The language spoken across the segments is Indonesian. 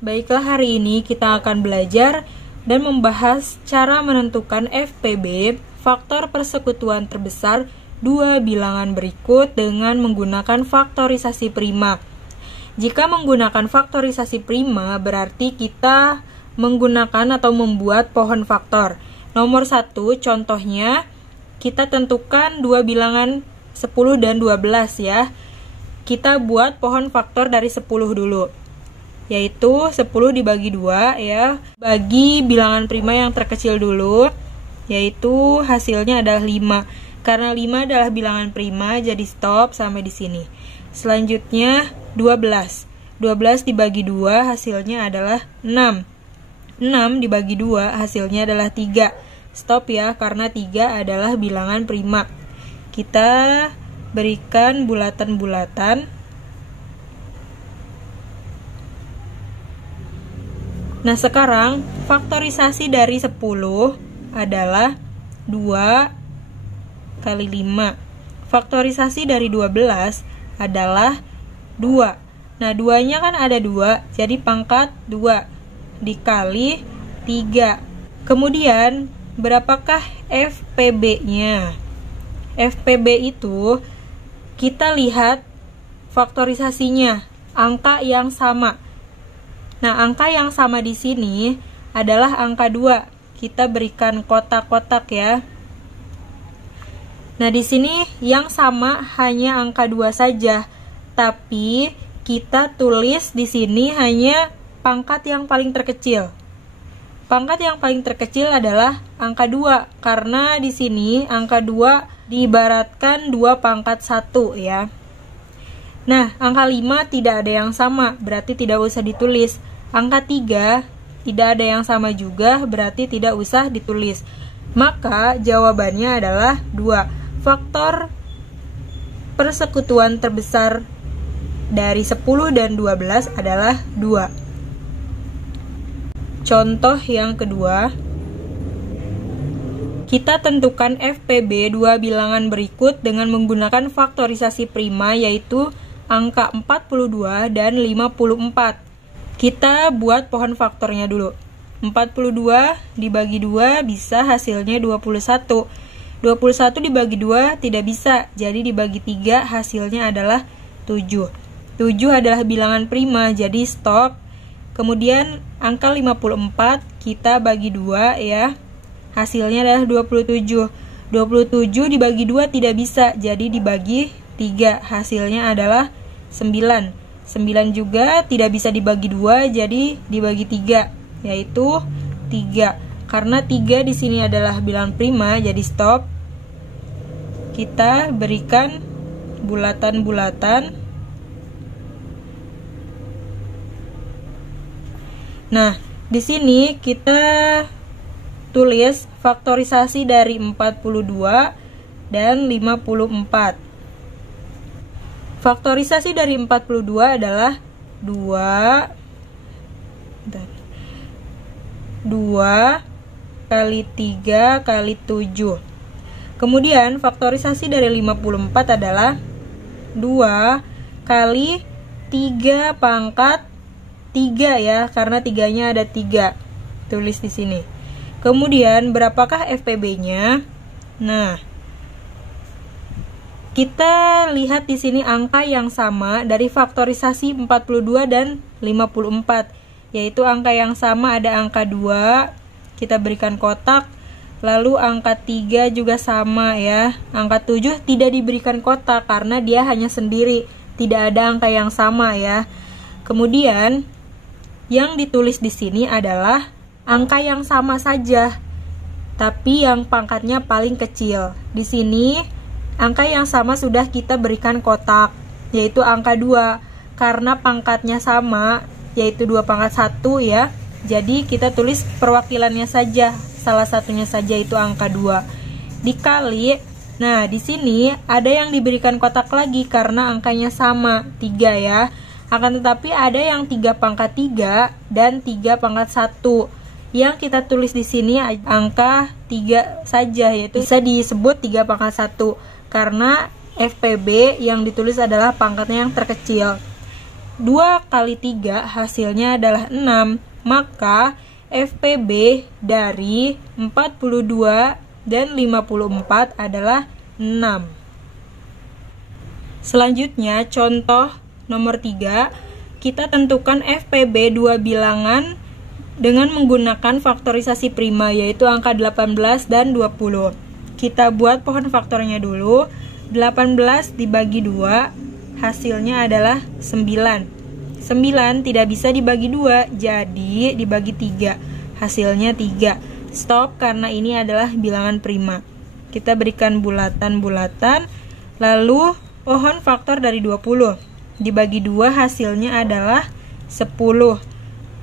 Baiklah, hari ini kita akan belajar dan membahas cara menentukan FPB, faktor persekutuan terbesar, dua bilangan berikut dengan menggunakan faktorisasi prima. Jika menggunakan faktorisasi prima, berarti kita menggunakan atau membuat pohon faktor. Nomor 1, contohnya, kita tentukan dua bilangan 10 dan 12 ya. Kita buat pohon faktor dari 10 dulu, yaitu 10 dibagi 2 ya. Bagi bilangan prima yang terkecil dulu, yaitu hasilnya adalah 5. Karena 5 adalah bilangan prima, jadi stop sampai di sini. Selanjutnya 12. 12 dibagi 2 hasilnya adalah 6. 6 dibagi 2 hasilnya adalah 3. Stop ya, karena 3 adalah bilangan prima. Kita berikan bulatan-bulatan. Nah, sekarang faktorisasi dari 10 adalah 2 kali 5. Faktorisasi dari 12 adalah 2. Nah, 2-nya kan ada 2, jadi pangkat 2 dikali 3. Kemudian, berapakah FPB-nya? FPB itu kita lihat faktorisasinya, angka yang sama. Nah, angka yang sama di sini adalah angka 2. Kita berikan kotak-kotak ya. Nah, di sini yang sama hanya angka 2 saja, tapi kita tulis di sini hanya pangkat yang paling terkecil. Pangkat yang paling terkecil adalah angka 2, karena di sini angka 2 diibaratkan 2 pangkat 1 ya. Nah, angka 5 tidak ada yang sama, berarti tidak usah ditulis. Angka 3 tidak ada yang sama juga, berarti tidak usah ditulis. Maka jawabannya adalah 2. Faktor persekutuan terbesar dari 10 dan 12 adalah 2. Contoh yang kedua, kita tentukan FPB dua bilangan berikut dengan menggunakan faktorisasi prima, yaitu angka 42 dan 54. Kita buat pohon faktornya dulu. 42 dibagi 2 bisa hasilnya 21. 21 dibagi 2 tidak bisa, jadi dibagi 3 hasilnya adalah 7. 7 adalah bilangan prima, jadi stop. Kemudian angka 54 kita bagi 2 ya. Hasilnya adalah 27. 27 dibagi 2 tidak bisa, jadi dibagi 3. Hasilnya adalah 9. 9 juga tidak bisa dibagi 2, jadi dibagi 3, yaitu 3. Karena 3 di sini adalah bilangan prima, jadi stop. Kita berikan bulatan-bulatan. Nah, di sini kita tulis faktorisasi dari 42 dan 54. Faktorisasi dari 42 adalah 2 kali 3 kali 7. Kemudian faktorisasi dari 54 adalah 2 kali 3 pangkat 3 ya, karena 3-nya ada 3. Tulis di sini. Kemudian berapakah FPB-nya? Nah, kita lihat di sini angka yang sama dari faktorisasi 42 dan 54, yaitu angka yang sama ada angka 2, kita berikan kotak. Lalu angka 3 juga sama ya. Angka 7 tidak diberikan kotak karena dia hanya sendiri, tidak ada angka yang sama ya. Kemudian yang ditulis di sini adalah angka yang sama saja, tapi yang pangkatnya paling kecil. Di sini angka yang sama sudah kita berikan kotak, yaitu angka 2. Karena pangkatnya sama, yaitu 2 pangkat 1 ya. Jadi kita tulis perwakilannya saja, salah satunya saja itu angka 2. Dikali, nah di sini ada yang diberikan kotak lagi karena angkanya sama, 3 ya. Akan tetapi ada yang 3 pangkat 3 dan 3 pangkat 1. Yang kita tulis di sini angka 3 saja, yaitu bisa disebut 3 pangkat 1. Karena FPB yang ditulis adalah pangkatnya yang terkecil. 2 kali 3 hasilnya adalah 6. Maka FPB dari 42 dan 54 adalah 6. Selanjutnya contoh nomor 3, kita tentukan FPB dua bilangan dengan menggunakan faktorisasi prima, yaitu angka 18 dan 20. Kita buat pohon faktornya dulu. 18 dibagi 2 hasilnya adalah 9. 9 tidak bisa dibagi 2, jadi dibagi 3, hasilnya 3. Stop, karena ini adalah bilangan prima. Kita berikan bulatan-bulatan, lalu pohon faktor dari 20 dibagi 2 hasilnya adalah 10.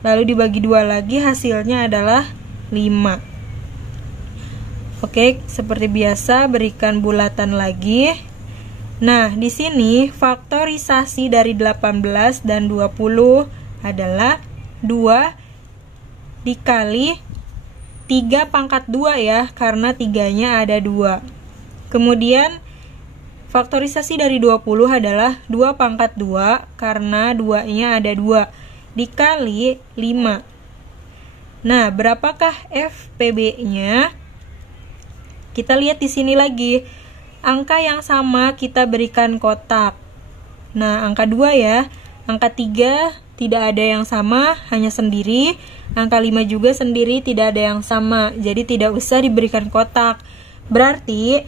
Lalu dibagi 2 lagi hasilnya adalah 5. Oke, seperti biasa berikan bulatan lagi. Nah, di sini faktorisasi dari 18 dan 20 adalah 2 dikali 3 pangkat 2 ya, karena 3-nya ada 2. Kemudian faktorisasi dari 20 adalah 2 pangkat 2 karena 2-nya ada 2 dikali 5. Nah, berapakah FPB-nya? Kita lihat di sini lagi. Angka yang sama kita berikan kotak. Nah, angka 2 ya. Angka 3 tidak ada yang sama, hanya sendiri. Angka 5 juga sendiri, tidak ada yang sama. Jadi tidak usah diberikan kotak. Berarti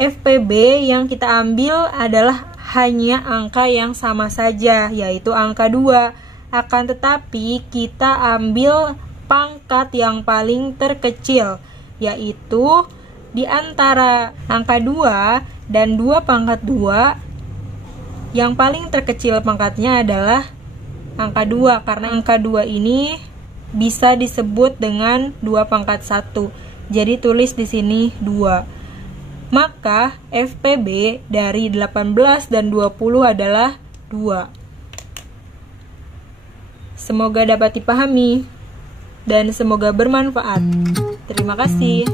FPB yang kita ambil adalah hanya angka yang sama saja, yaitu angka 2. Akan tetapi kita ambil pangkat yang paling terkecil, yaitu di antara angka 2 dan 2 pangkat 2, yang paling terkecil pangkatnya adalah angka 2, karena angka 2 ini bisa disebut dengan 2 pangkat 1. Jadi tulis di sini 2. Maka FPB dari 18 dan 20 adalah 2. Semoga dapat dipahami dan semoga bermanfaat. Terima kasih.